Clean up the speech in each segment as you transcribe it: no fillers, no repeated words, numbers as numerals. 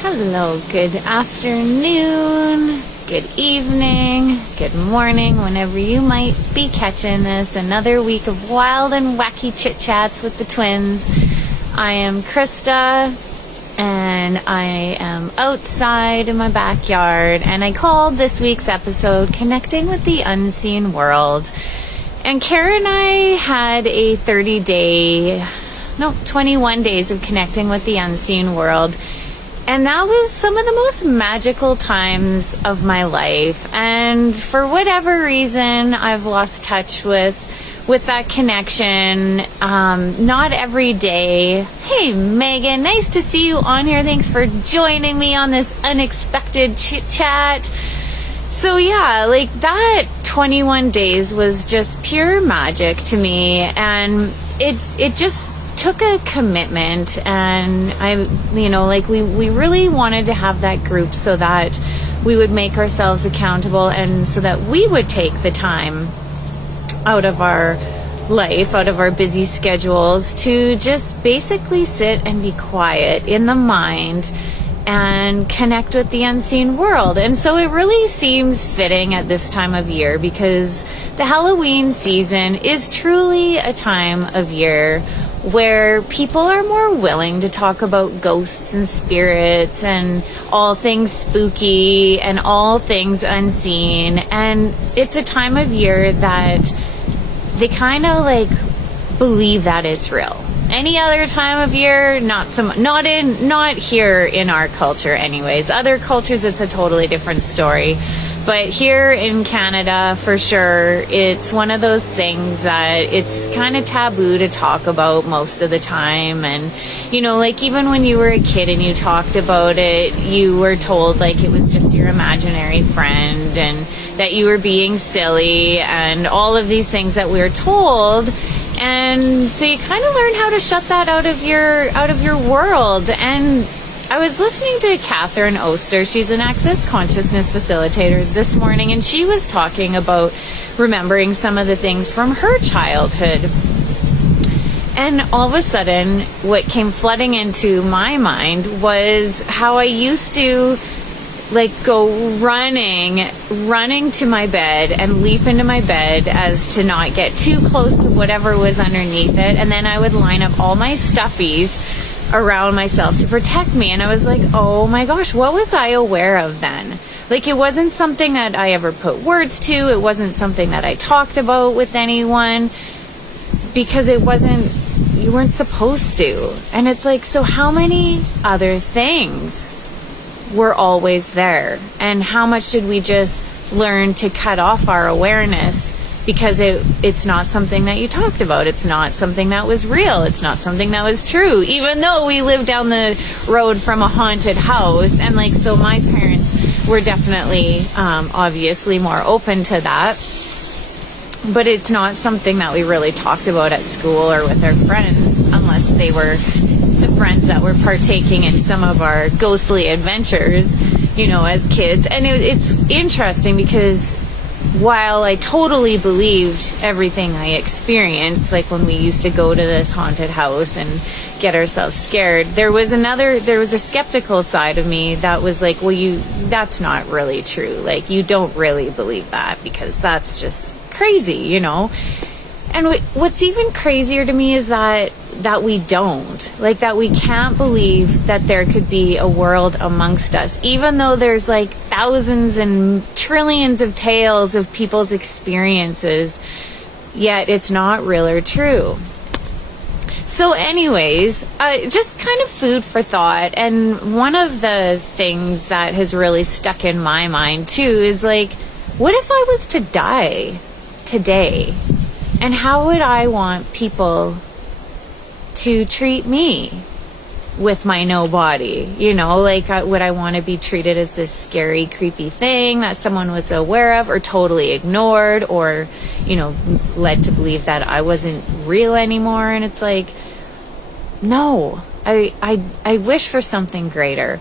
Hello, good afternoon, good evening, good morning, whenever you might be catching this. Another week of wild and wacky chit-chats with the twins. I am Krista, and I am outside in my backyard, and I called this week's episode Connecting with the Unseen World. And Kara and I had a 21 days of connecting with the unseen world. And that was some of the most magical times of my life. And for whatever reason, I've lost touch with that connection. Not every day. Hey, Megan, nice to see you on here. Thanks for joining me on this unexpected chit chat. So yeah, like that 21 days was just pure magic to me. And it just took a commitment, and we really wanted to have that group so that we would make ourselves accountable, and so that we would take the time out of our life, out of our busy schedules, to just basically sit and be quiet in the mind and connect with the unseen world. And so it really seems fitting at this time of year, because the Halloween season is truly a time of year where people are more willing to talk about ghosts and spirits and all things spooky and all things unseen. And it's a time of year that they kind of like believe that it's real. Any other time of year, not here in our culture anyways. Other cultures, it's a totally different story. But here in Canada, for sure, it's one of those things that it's kind of taboo to talk about most of the time. And, even when you were a kid and you talked about it, you were told like it was just your imaginary friend and that you were being silly and all of these things that we were told. And so you kind of learn how to shut that out of your world. And I was listening to Catherine Oster. She's an Access Consciousness facilitator this morning, and she was talking about remembering some of the things from her childhood. And all of a sudden, what came flooding into my mind was how I used to go running to my bed and leap into my bed as to not get too close to whatever was underneath it. And then I would line up all my stuffies around myself to protect me. And I was like, oh my gosh, what was I aware of then? It wasn't something that I ever put words to. It wasn't something that I talked about with anyone, because you weren't supposed to. And it's like, so how many other things were always there? And how much did we just learn to cut off our awareness because it's not something that you talked about. It's not something that was real. It's not something that was true, even though we lived down the road from a haunted house. And so my parents were definitely, obviously more open to that. But it's not something that we really talked about at school or with our friends, unless they were the friends that were partaking in some of our ghostly adventures, as kids. And it's interesting because while I totally believed everything I experienced, like when we used to go to this haunted house and get ourselves scared, there was a skeptical side of me that was like, well, that's not really true. You don't really believe that, because that's just crazy, And what's even crazier to me is that we don't. That we can't believe that there could be a world amongst us, even though there's thousands and trillions of tales of people's experiences, yet it's not real or true. So anyways, just kind of food for thought. And one of the things that has really stuck in my mind too is what if I was to die today? And how would I want people to treat me with my no body? Would I want to be treated as this scary, creepy thing that someone was aware of or totally ignored, or, led to believe that I wasn't real anymore? And it's no, I wish for something greater.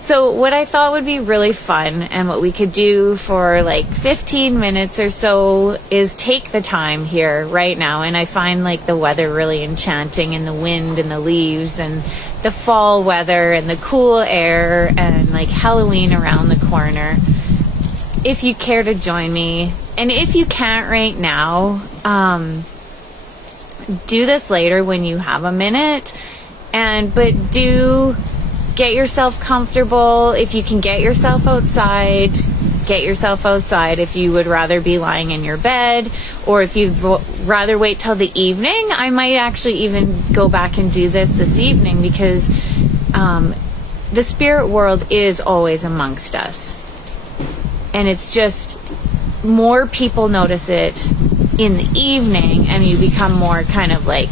So what I thought would be really fun and what we could do for like 15 minutes or so is take the time here right now. And I find like the weather really enchanting, and the wind and the leaves and the fall weather and the cool air and like Halloween around the corner. If you care to join me, and if you can't right now, do this later when you have a minute. But do get yourself comfortable. If you can get yourself outside, get yourself outside. If you would rather be lying in your bed, or if you'd rather wait till the evening, I might actually even go back and do this evening, because the spirit world is always amongst us. And it's just more people notice it in the evening, and you become more kind of like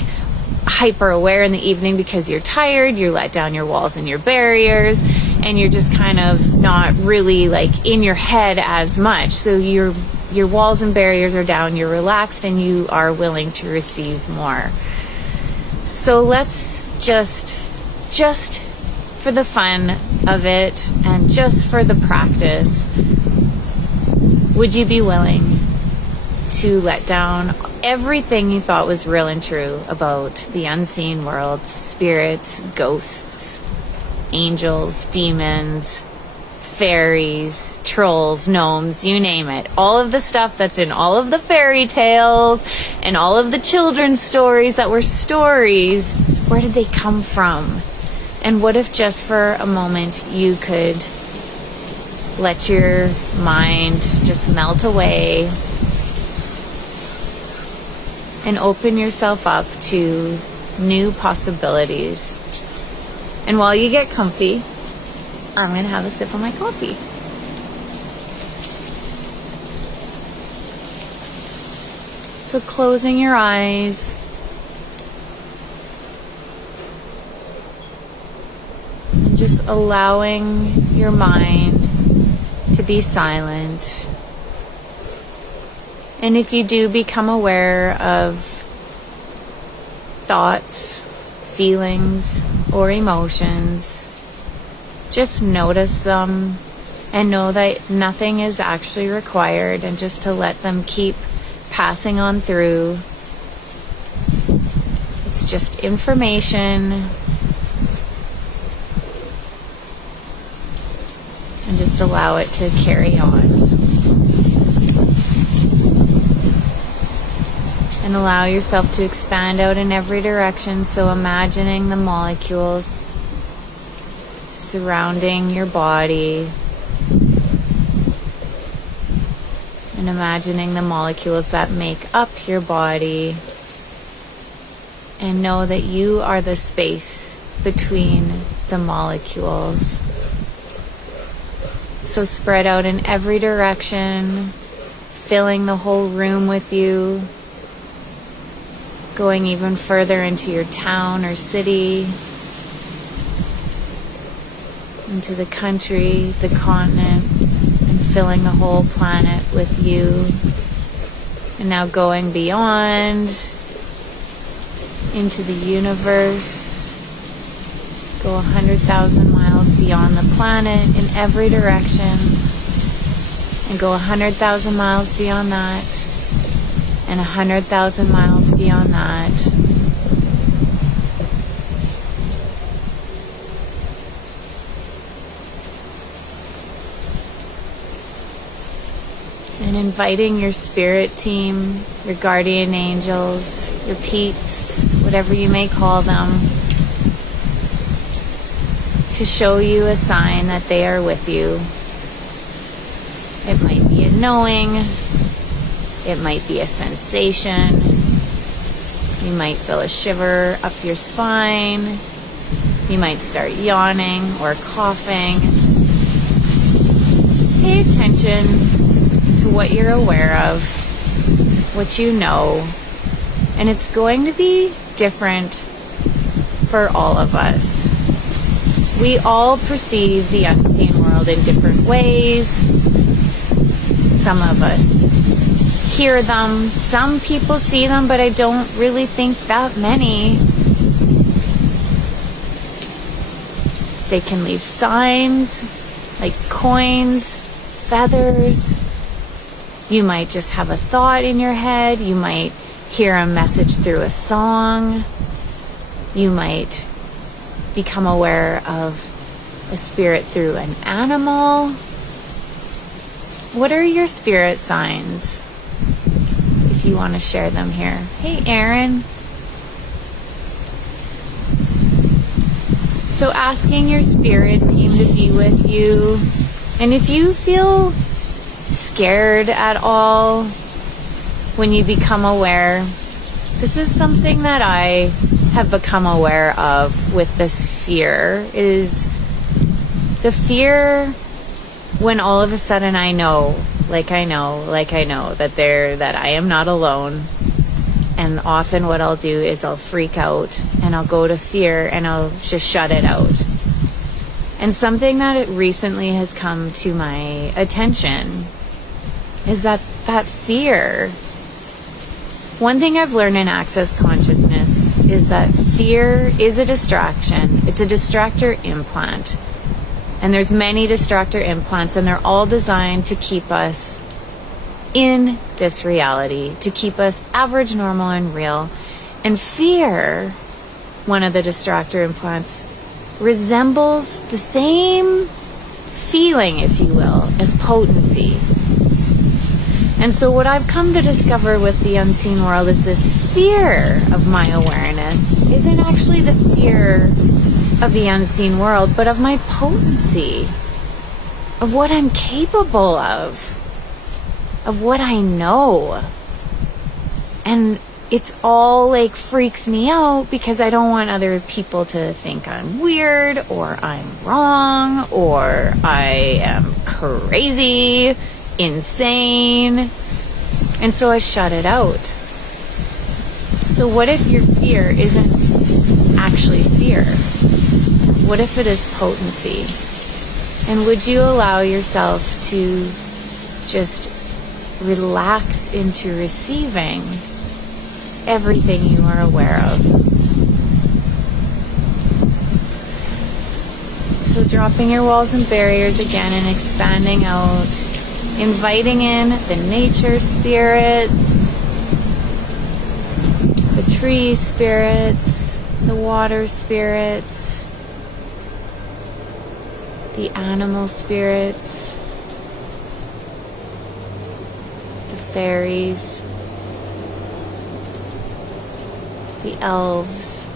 hyper aware in the evening because you're tired, you let down your walls and your barriers, and you're just kind of not really like in your head as much. So your walls and barriers are down, you're relaxed, and you are willing to receive more. So let's just for the fun of it and just for the practice, would you be willing to let down everything you thought was real and true about the unseen world, spirits, ghosts, angels, demons, fairies, trolls, gnomes, you name it. All of the stuff that's in all of the fairy tales and all of the children's stories that were stories, where did they come from? And what if just for a moment you could let your mind just melt away and open yourself up to new possibilities. And while you get comfy, I'm going to have a sip of my coffee. So closing your eyes, and just allowing your mind to be silent. And if you do become aware of thoughts, feelings, or emotions, just notice them and know that nothing is actually required, and just to let them keep passing on through. It's just information, and just allow it to carry on. And allow yourself to expand out in every direction. So imagining the molecules surrounding your body, and imagining the molecules that make up your body, and know that you are the space between the molecules. So spread out in every direction, filling the whole room with you, going even further into your town or city, into the country, the continent, and filling the whole planet with you. And now going beyond into the universe. Go 100,000 miles beyond the planet in every direction, and go 100,000 miles beyond that, and 100,000 miles beyond that. And inviting your spirit team, your guardian angels, your peeps, whatever you may call them, to show you a sign that they are with you. It might be a knowing. It might be a sensation. You might feel a shiver up your spine. You might start yawning or coughing. Just pay attention to what you're aware of, what you know, and it's going to be different for all of us. We all perceive the unseen world in different ways. Some of us hear them, some people see them, but I don't really think that many. They can leave signs like coins, feathers. You might just have a thought in your head. You might hear a message through a song. You might become aware of a spirit through an animal. What are your spirit signs? If you want to share them here. Hey, Aaron. So asking your spirit team to be with you. And if you feel scared at all when you become aware, this is something that I have become aware of with this fear, is the fear when all of a sudden I know that I am not alone. And often what I'll do is I'll freak out and I'll go to fear and I'll just shut it out. And something that recently has come to my attention is that fear. One thing I've learned in Access Consciousness is that fear is a distraction. It's a distractor implant. And there's many distractor implants, and they're all designed to keep us in this reality, to keep us average, normal, and real. And fear, one of the distractor implants, resembles the same feeling, if you will, as potency. And so what I've come to discover with the unseen world is this fear of my awareness isn't actually the fear of the unseen world, but of my potency, of what I'm capable of what I know. And it's all like freaks me out because I don't want other people to think I'm weird or I'm wrong or I am crazy, insane. And so I shut it out. So what if your fear isn't actually fear? What if it is potency? And would you allow yourself to just relax into receiving everything you are aware of? So dropping your walls and barriers again and expanding out, inviting in the nature spirits, the tree spirits, the water spirits, the animal spirits, the fairies, the elves,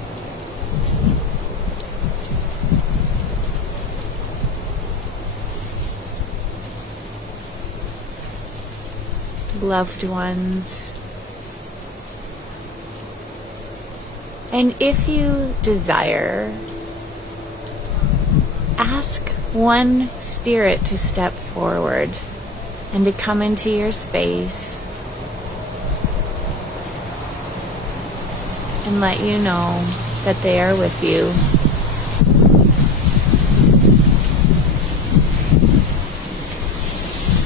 loved ones. And if you desire, ask one spirit to step forward and to come into your space and let you know that they are with you.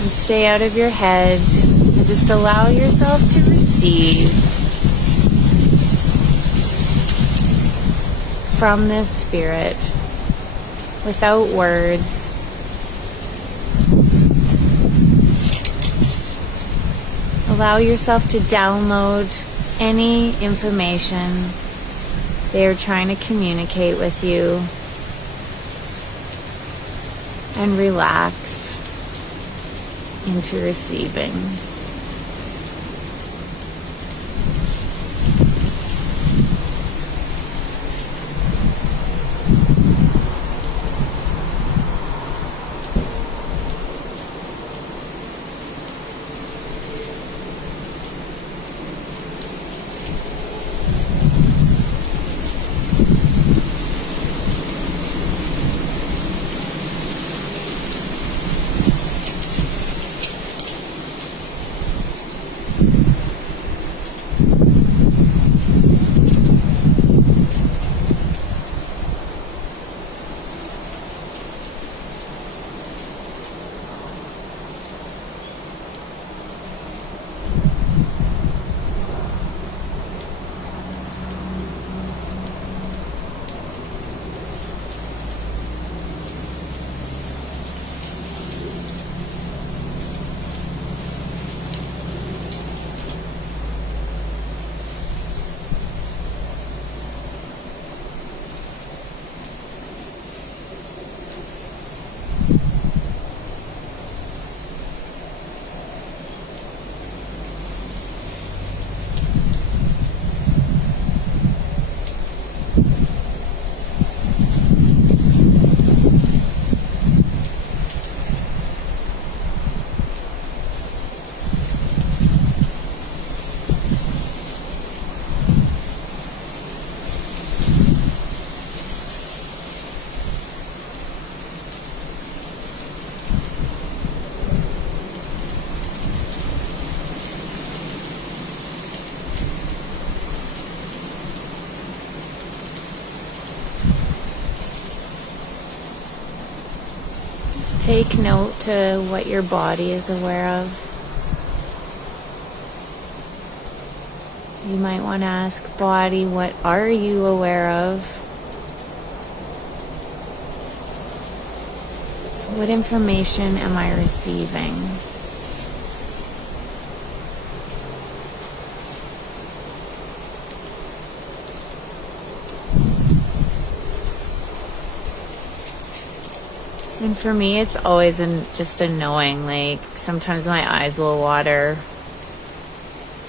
And stay out of your head and just allow yourself to receive from this spirit without words. Allow yourself to download any information they are trying to communicate with you and relax into receiving. Take note to what your body is aware of. You might want to ask, body, what are you aware of? What information am I receiving? And for me, it's always just a knowing. Like, sometimes my eyes will water,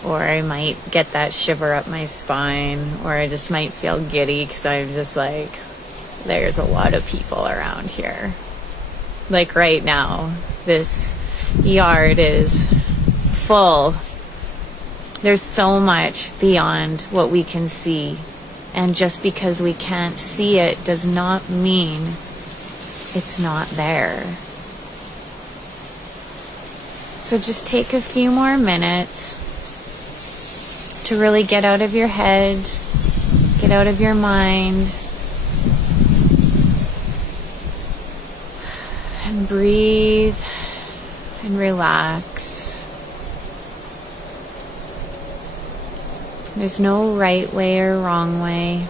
or I might get that shiver up my spine, or I just might feel giddy because I'm just like, there's a lot of people around here. Like right now, this yard is full. There's so much beyond what we can see. And just because we can't see it does not mean it's not there. So just take a few more minutes to really get out of your head, get out of your mind, and breathe and relax. There's no right way or wrong way.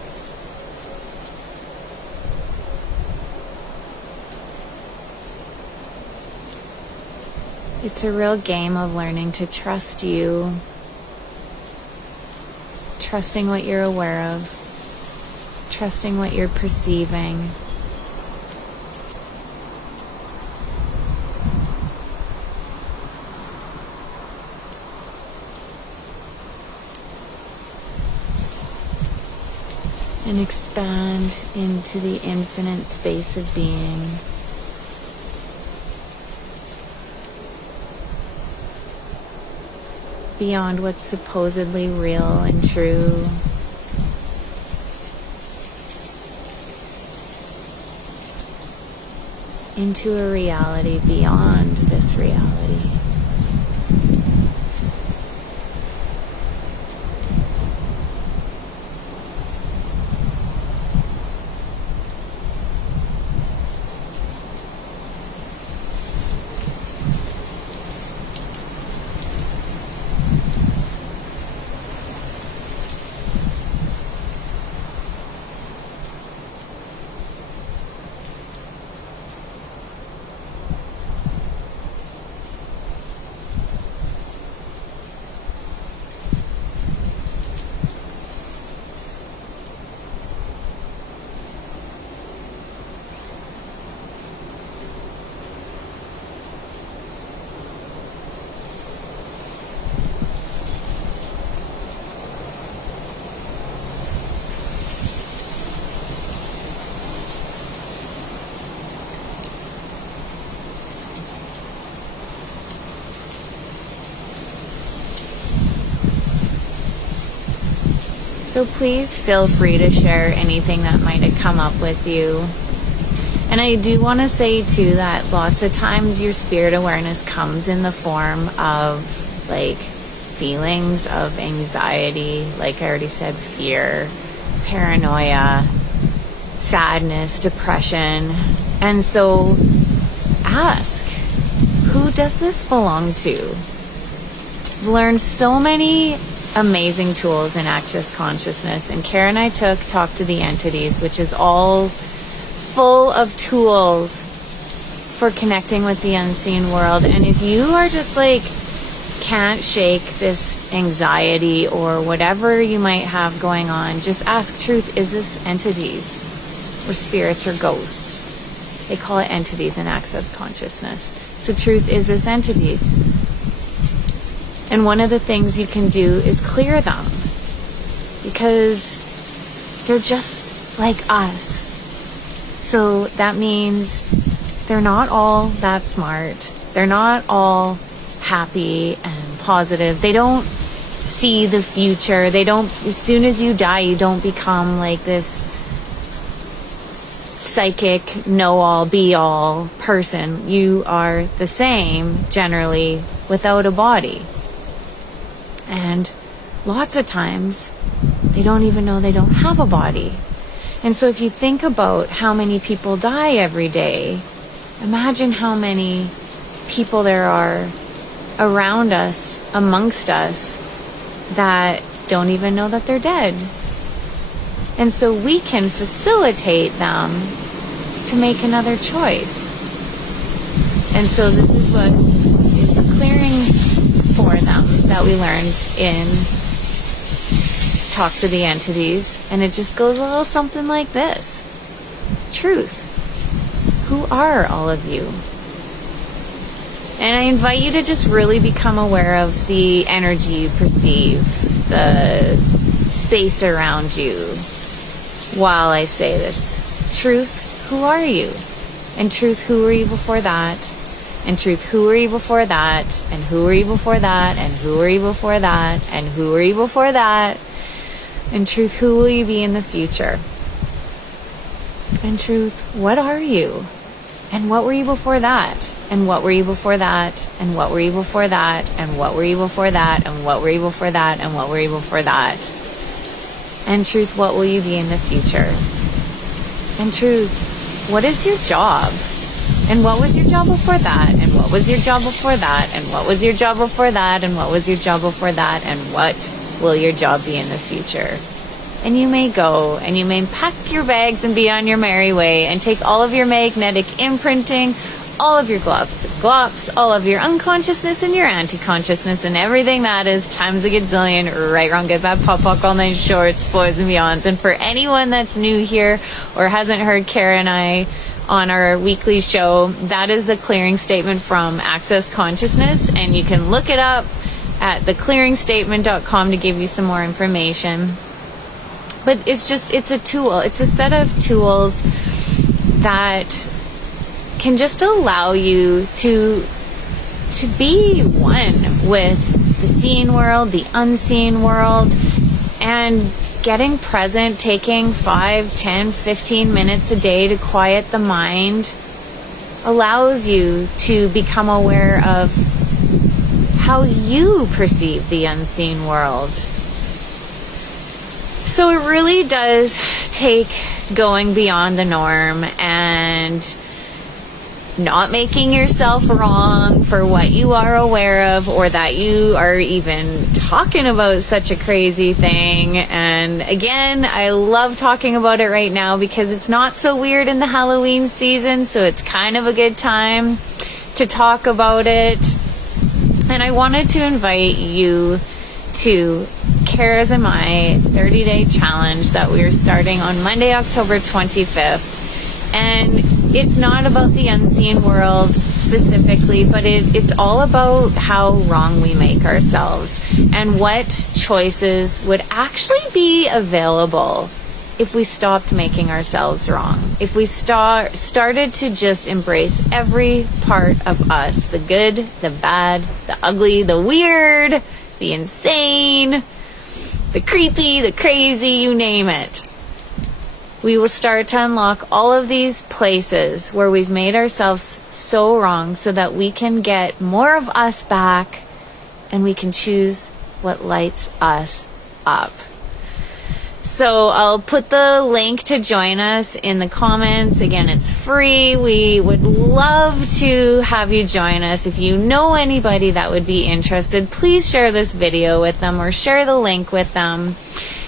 It's a real game of learning to trust you, trusting what you're aware of, trusting what you're perceiving. And expand into the infinite space of being. Beyond what's supposedly real and true. Into a reality beyond this reality. So please feel free to share anything that might have come up with you. And I do want to say too that lots of times your spirit awareness comes in the form of like feelings of anxiety, like I already said, fear, paranoia, sadness, depression. And so ask, who does this belong to? I've learned so many amazing tools in Access Consciousness, and Kara and I talk to the entities, which is all full of tools for connecting with the unseen world. And if you are just like can't shake this anxiety or whatever you might have going on, just ask truth, is this entities or spirits or ghosts? They call it entities in Access Consciousness. So truth, is this entities? And one of the things you can do is clear them, because they're just like us. So that means they're not all that smart. They're not all happy and positive. They don't see the future. They don't, as soon as you die, you don't become like this psychic, know-all, be-all person. You are the same, generally, without a body. And lots of times, they don't even know they don't have a body. And so if you think about how many people die every day, Imagine how many people there are around us, amongst us, that don't even know that they're dead. And so we can facilitate them to make another choice. And so this is what is the clearing for them that we learned in Talk to the Entities. And it just goes a little something like this. Truth. Who are all of you? And I invite you to just really become aware of the energy you perceive, the space around you while I say this. Truth, who are you? And truth, who were you before that? And truth, who were you before that? And who were you before that? And who were you before that? And who were you before that? And truth, who will you be in the future? And truth, what are you? And what were you before that? And what were you before that? And what were you before that? And what were you before that? And what were you before that? And what were you before that? And truth, what will you be in the future? And truth, what is your job? And what was your job before that? And what was your job before that? And what was your job before that? And what was your job before that? And what will your job be in the future? And you may go and you may pack your bags and be on your merry way and take all of your magnetic imprinting, all of your glops, all of your unconsciousness and your anti-consciousness and everything that is times a gazillion, right, wrong, good, bad, pop, all night shorts, boys and beyonds. And for anyone that's new here or hasn't heard Kara and I on our weekly show, that is the clearing statement from Access Consciousness, and you can look it up at theclearingstatement.com to give you some more information. But it's a tool. It's a set of tools that can just allow you to be one with the seen world, the unseen world, and getting present, taking 5, 10, 15 minutes a day to quiet the mind allows you to become aware of how you perceive the unseen world. So it really does take going beyond the norm and not making yourself wrong for what you are aware of, or that you are even talking about such a crazy thing. And again, I love talking about it right now because it's not so weird in the Halloween season, so it's kind of a good time to talk about it. And I wanted to invite you to Kara's and my 30-day challenge that we are starting on Monday, October 25th. And it's not about the unseen world specifically, but it's all about how wrong we make ourselves and what choices would actually be available if we stopped making ourselves wrong. If we started to just embrace every part of us, the good, the bad, the ugly, the weird, the insane, the creepy, the crazy, you name it. We will start to unlock all of these places where we've made ourselves so wrong so that we can get more of us back and we can choose what lights us up. So I'll put the link to join us in the comments. Again, it's free. We would love to have you join us. If you know anybody that would be interested, please share this video with them or share the link with them.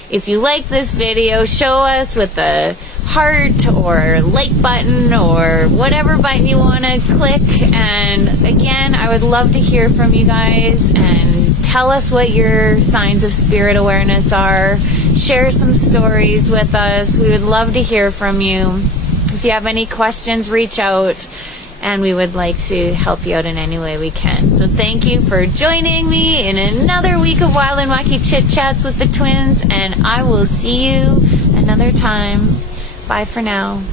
If you like this video, show us with a heart or like button or whatever button you want to click. And again, I would love to hear from you guys and tell us what your signs of spirit awareness are. Share some stories with us. We would love to hear from you. If you have any questions, reach out. And we would like to help you out in any way we can. So thank you for joining me in another week of Wild and Wacky Chit Chats with the twins. And I will see you another time. Bye for now.